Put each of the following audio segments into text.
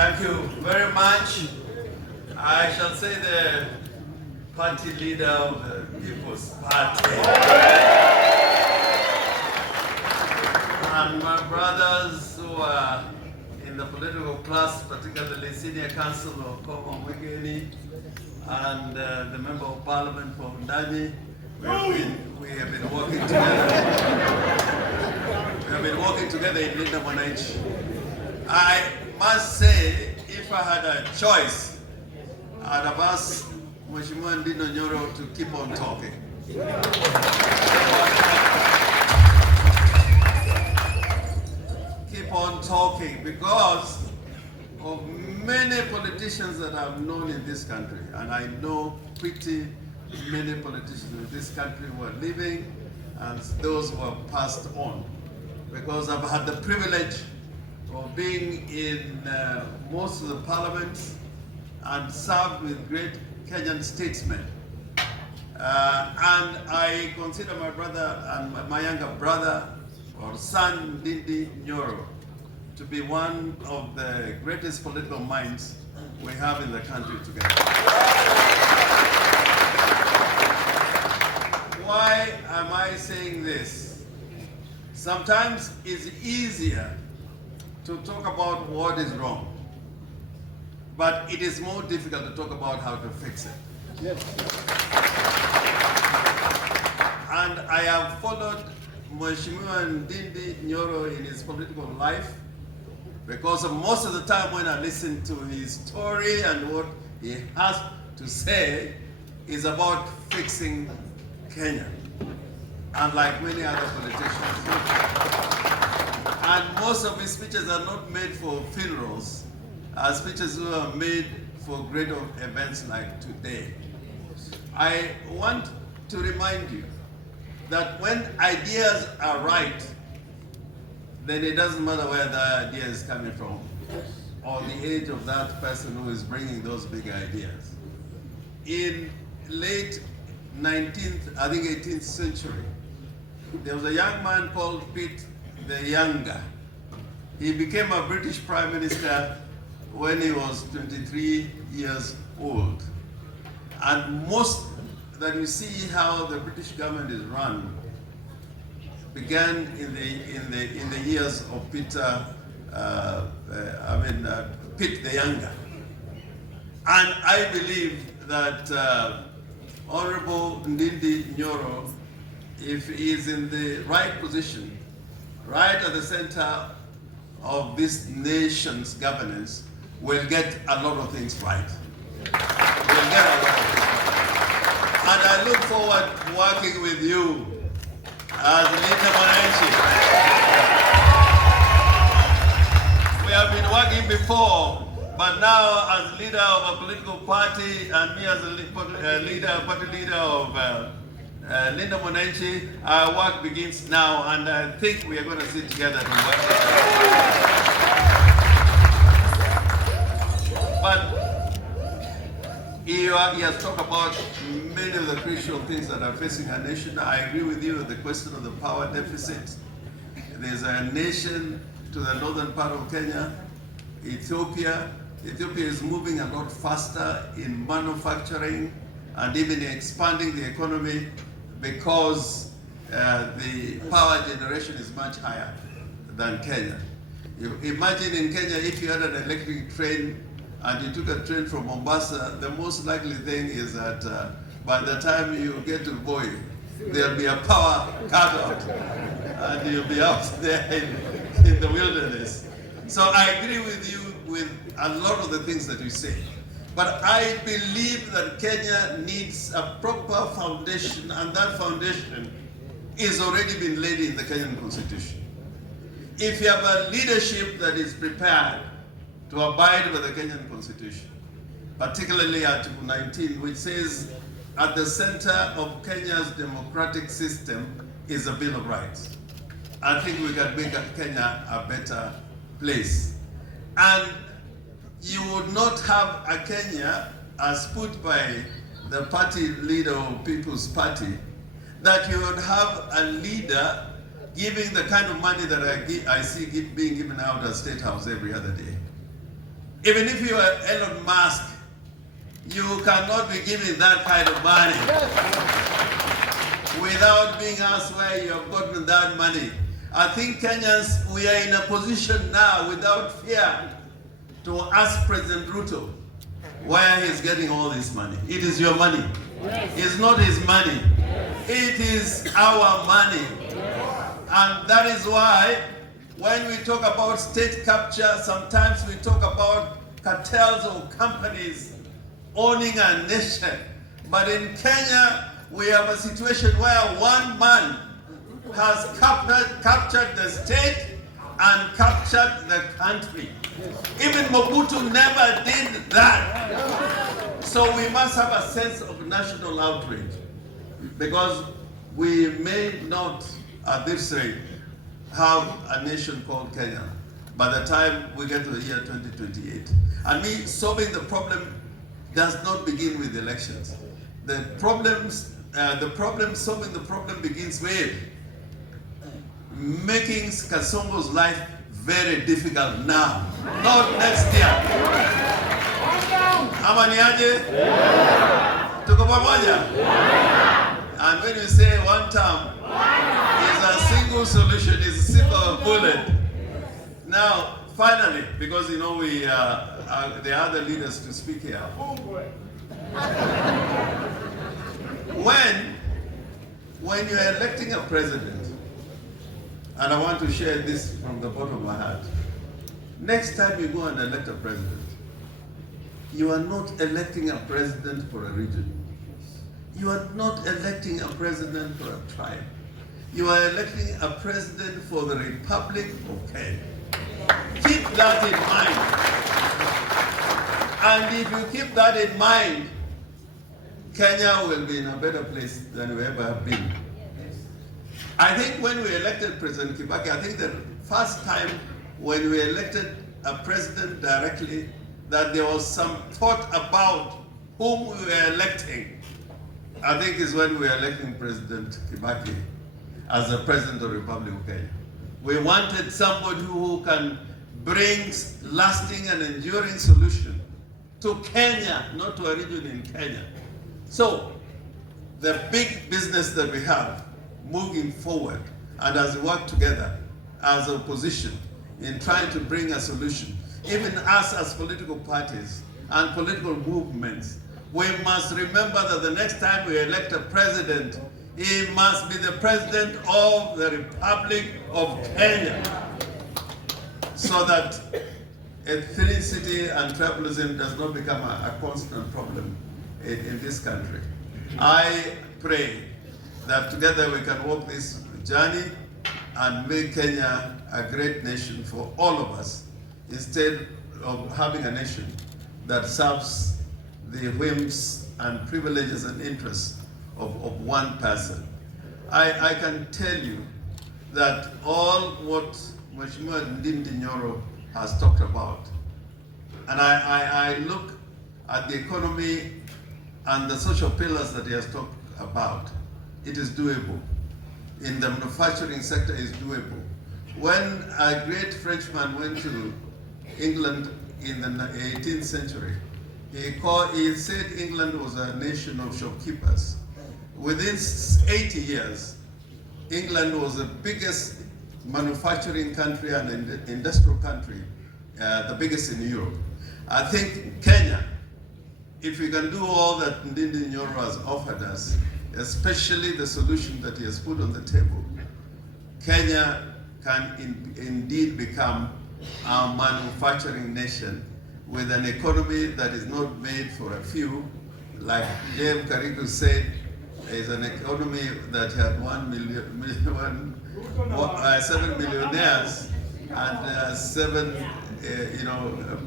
Thank you very much. I shall say the party leader of the People's Party. And my brothers who are in the political class, particularly Senior Council of Komo Mwigeni and the Member of Parliament for Undani, we have been working together. We have been working together in Linda Mwananchi. I must say, if I had a choice, I'd have asked Mheshimiwa Ndino Nyoro to keep on talking. Keep on talking because of many politicians that I've known in this country, and I know pretty many politicians in this country who are living and those who have passed on, because I've had the privilege of being in most of the parliaments and served with great Kenyan statesmen. And I consider my brother and my younger brother or son, Ndindi Nyoro, to be one of the greatest political minds we have in the country together. Why am I saying this? Sometimes it's easier to talk about what is wrong, but it is more difficult to talk about how to fix it. Yes. And I have followed Mheshimiwa Ndindi Nyoro in his political life because most of the time when I listen to his story and what he has to say is about fixing Kenya, unlike many other politicians. And most of his speeches are not made for funerals, are speeches who are made for great events like today. I want to remind you that when ideas are right, then it doesn't matter where the idea is coming from or the age of that person who is bringing those big ideas. In late 19th, I think 18th century, there was a young man called Pitt the Younger. He became a British Prime Minister when he was 23 years old. And most that you see how the British government is run began in the years of Pitt the Younger. And I believe that Honorable Ndindi Nyoro, if he is in the right position, right at the center of this nation's governance, will get a lot of things right. We'll get a lot of things right. And I look forward to working with you as Linda Mwananchi. We have been working before, but now as leader of a political party and me as a party leader of Linda Mwananchi, our work begins now, and I think we are going to sit together to work. But he has talked about many of the crucial things that are facing our nation. I agree with you on the question of the power deficit. There's a nation to the northern part of Kenya, Ethiopia. Ethiopia is moving a lot faster in manufacturing and even expanding the economy because the power generation is much higher than Kenya. You imagine in Kenya, if you had an electric train and you took a train from Mombasa, the most likely thing is that by the time you get to Voi, there'll be a power cutout and you'll be out there in the wilderness. So I agree with you with a lot of the things that you say. But I believe that Kenya needs a proper foundation, and that foundation is already been laid in the Kenyan Constitution. If you have a leadership that is prepared to abide by the Kenyan Constitution, particularly Article 19, which says at the center of Kenya's democratic system is a Bill of Rights, I think we can make Kenya a better place. And you would not have a Kenya as put by the party leader of People's Party, that you would have a leader giving the kind of money that I see being given out at State House every other day. Even if you are Elon Musk, you cannot be giving that kind of money without being asked where you have gotten that money. I think Kenyans, we are in a position now without fear to ask President Ruto where he's getting all this money. It is your money. It's not his money. It is our money. And that is why when we talk about state capture, sometimes we talk about cartels or companies owning a nation. But in Kenya, we have a situation where one man has captured the state and captured the country. Even Mobutu never did that. So we must have a sense of national outrage, because we may not, at this rate, have a nation called Kenya by the time we get to the year 2028. And me solving the problem does not begin with elections. Solving the problem begins with making Kasongo's life very difficult now, not next year. Ama ni aje? Tuko pamoja? And when you say one term, it's a single solution, it's a simple bullet. Now, finally, because you know we there are other leaders to speak here. When you are electing a president, and I want to share this from the bottom of my heart, next time you go and elect a president, you are not electing a president for a region. You are not electing a president for a tribe. You are electing a president for the Republic of Kenya. Keep that in mind. And if you keep that in mind, Kenya will be in a better place than we ever have been. I think when we elected President Kibaki, I think the first time when we elected a president directly, that there was some thought about whom we were electing, I think is when we were electing President Kibaki as the President of the Republic of Kenya. We wanted somebody who can bring lasting and enduring solution to Kenya, not to a region in Kenya. So, the big business that we have moving forward, and as we work together as a opposition in trying to bring a solution, even us as political parties and political movements, we must remember that the next time we elect a president, he must be the president of the Republic of Kenya, so that ethnicity and tribalism does not become a constant problem in this country. I pray that together we can walk this journey and make Kenya a great nation for all of us, instead of having a nation that serves the whims and privileges and interests of one person. I can tell you that all what Mheshimiwa Ndindi Nyoro has talked about, and I look at the economy and the social pillars that he has talked about, it is doable. In the manufacturing sector, it is doable. When a great Frenchman went to England in the 18th century, he said England was a nation of shopkeepers. Within 80 years, England was the biggest manufacturing country and industrial country, the biggest in Europe. I think Kenya, if we can do all that Ndindi Nyoro has offered us, especially the solution that he has put on the table, Kenya can indeed become a manufacturing nation with an economy that is not made for a few. Like James Kariku said, is an economy that had 7 millionaires and 7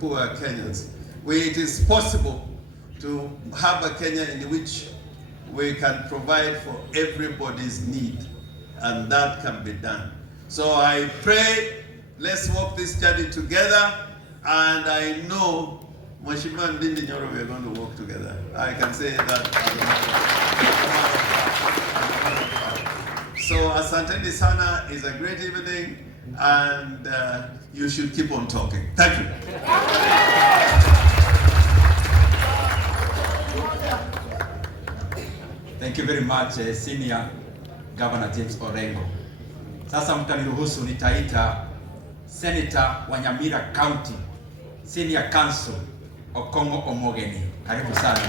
poor Kenyans. It is possible to have a Kenya in which we can provide for everybody's need, and that can be done. So I pray, let's walk this journey together, and I know Mheshimiwa Ndindi Nyoro, we are going to work together. I can say that. So asanteni sana, is a great evening, and you should keep on talking. Thank you. Thank you very much, Senior Governor James Orengo. Sasa mtaniruhusu nitaita Senator wa Nyamira County, Senior Council Okongo Omogeni. Karibu sana.